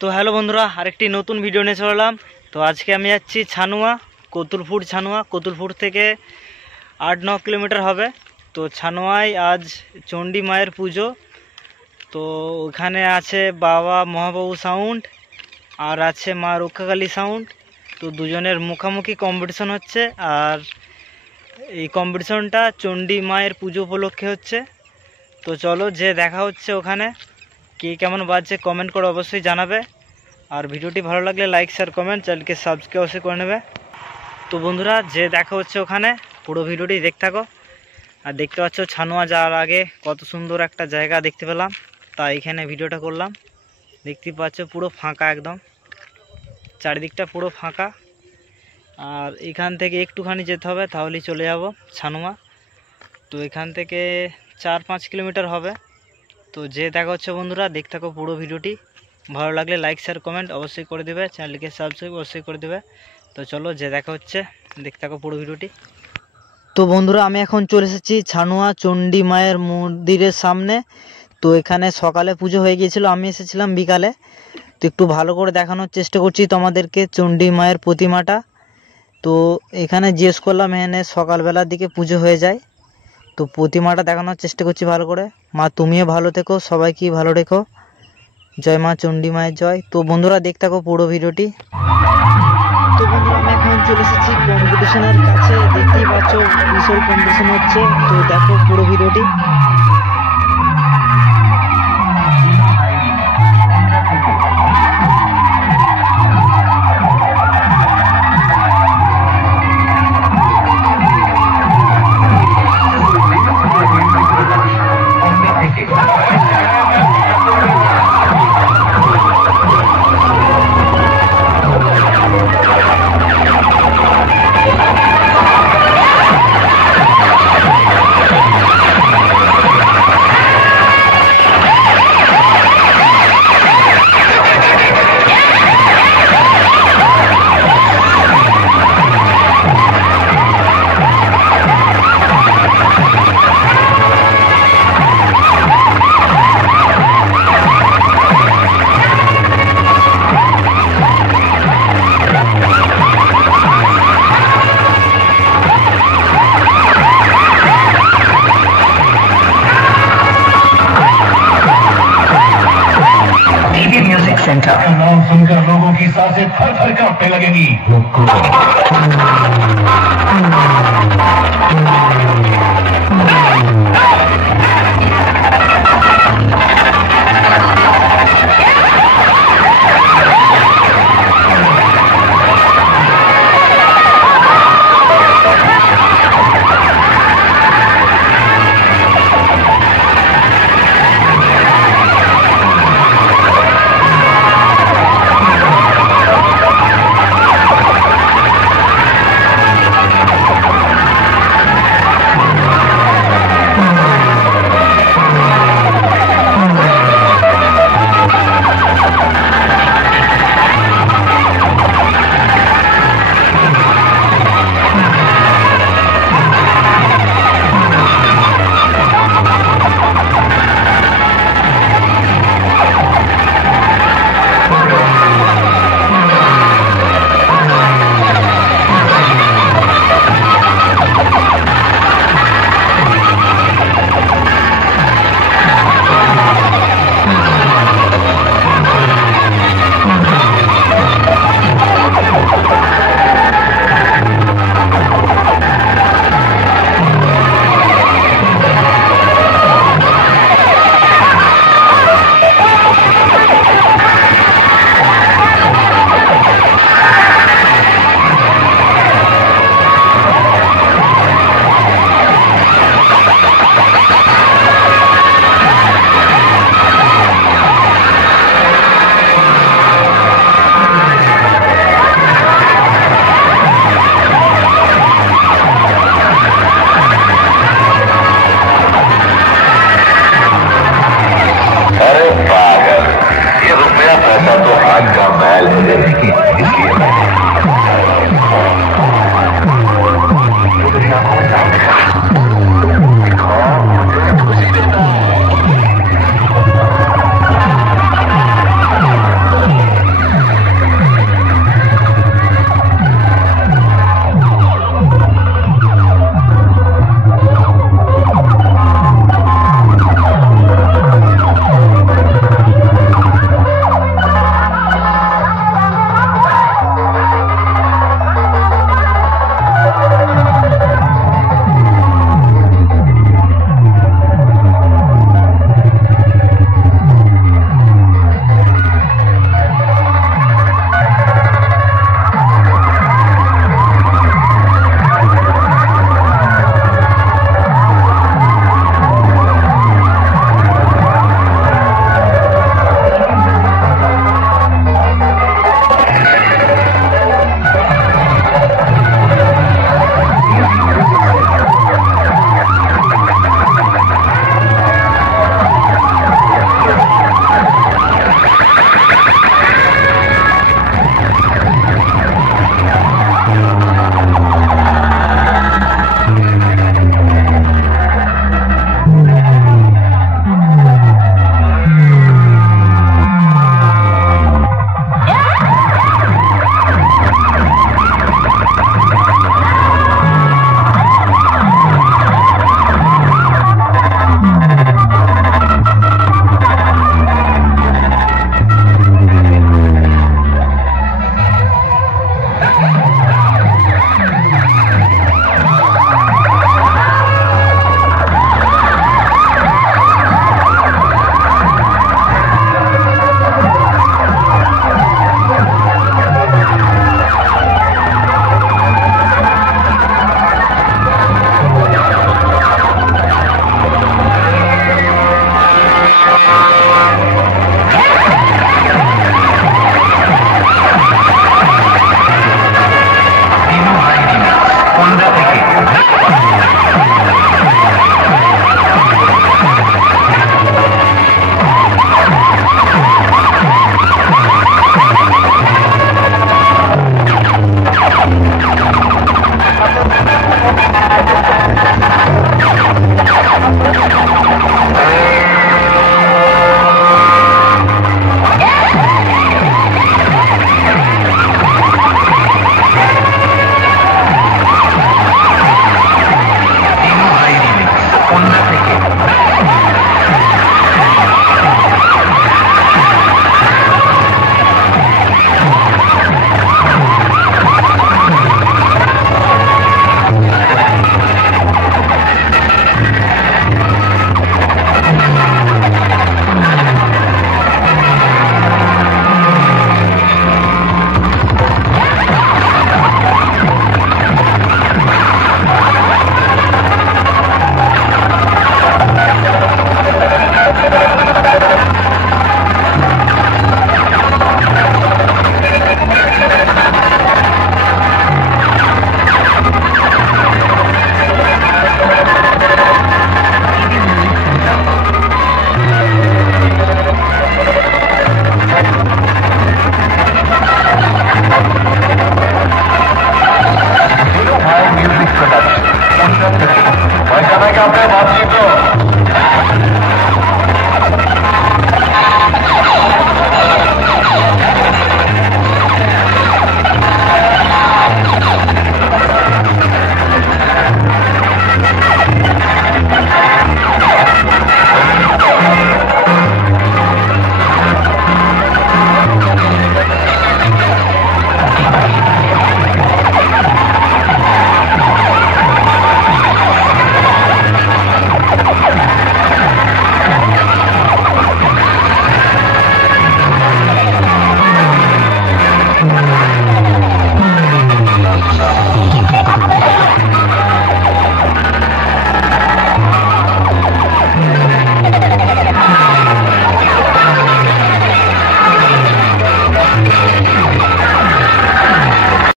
তো হ্যালো বন্ধুরা, আরেকটি নতুন ভিডিও নিয়ে চলে এলাম। তো আজকে আমি যাচ্ছি ছানুয়া, কতুলপুর থেকে 8-9 কিলোমিটার হবে। তো ছানুয়ায় আজ চণ্ডী মায়ের পুজো। তো ওখানে আছে বাবা মহাবাবু সাউন্ড আর আছে মা রক্ষাকালী সাউন্ড। তো দুজনের মুখামুখি কম্পিটিশন হচ্ছে, আর এই কম্পিটিশনটা চণ্ডী মায়ের পুজো উপলক্ষে হচ্ছে। তো চলো যে দেখা হচ্ছে ওখানে। কে কেমন বাজছে কমেন্ট করে অবশ্যই জানাবে, আর ভিডিওটি ভালো লাগলে লাইক শেয়ার কমেন্ট, চ্যানেলকে সাবস্ক্রাইব অবশ্যই করে নেবে। তো বন্ধুরা যে দেখা হচ্ছে ওখানে, পুরো ভিডিওটি দেখতে থাকো। আর দেখতে পাচ্ছ ছানুয়া যাওয়ার আগে কত সুন্দর একটা জায়গা দেখতে পেলাম, তাই এখানে ভিডিওটা করলাম। দেখতে পাচ্ছ পুরো ফাঁকা, একদম চারিদিকটা পুরো ফাঁকা। আর এখান থেকে একটুখানি যেতে হবে, তাহলেই চলে যাব ছানুয়া। তো এখান থেকে 4-5 কিলোমিটার হবে। তো যে দেখা হচ্ছে বন্ধুরা, দেখতে থাকো পুরো ভিডিওটি। ভালো লাগলে লাইক শেয়ার কমেন্ট অবশ্যই করে দেবে, চ্যানেলকে সাবস্ক্রাইব অবশ্যই করে দেবে। তো চলো যে দেখা হচ্ছে, দেখতে থাকো পুরো ভিডিওটি। তো বন্ধুরা আমি এখন চলে এসেছি ছানুয়া চণ্ডী মায়ের মন্দিরের সামনে। তো এখানে সকালে পুজো হয়ে গিয়েছিল, আমি এসেছিলাম বিকালে। তো একটু ভালো করে দেখানোর চেষ্টা করছি তোমাদেরকে চণ্ডী মায়ের প্রতিমাটা। তো এখানে জিজ্ঞেস করলাম, এখানে সকালবেলার দিকে পুজো হয়ে যায়। তো প্রতিমাটা দেখানোর চেষ্টা করছি ভালো করে। মা তুমিও ভালো থেকো, সবাইকে ভালো রেখো। জয় মা চণ্ডী মায়ের জয়। তো বন্ধুরা দেখতে থাকো পুরো ভিডিওটি। তো বন্ধুরা আমি এখন চলে এসেছি কম্পিটিশনের কাছে। দেখতেই পাচ্ছ বিশাল কম্পিটিশন হচ্ছে। তো দেখো পুরো ভিডিওটি। सेंटर का नाम सुनकर लोगों की सांसें थर-थर कांपने लगेंगी। पैसा तो आज का बैल है, इसलिए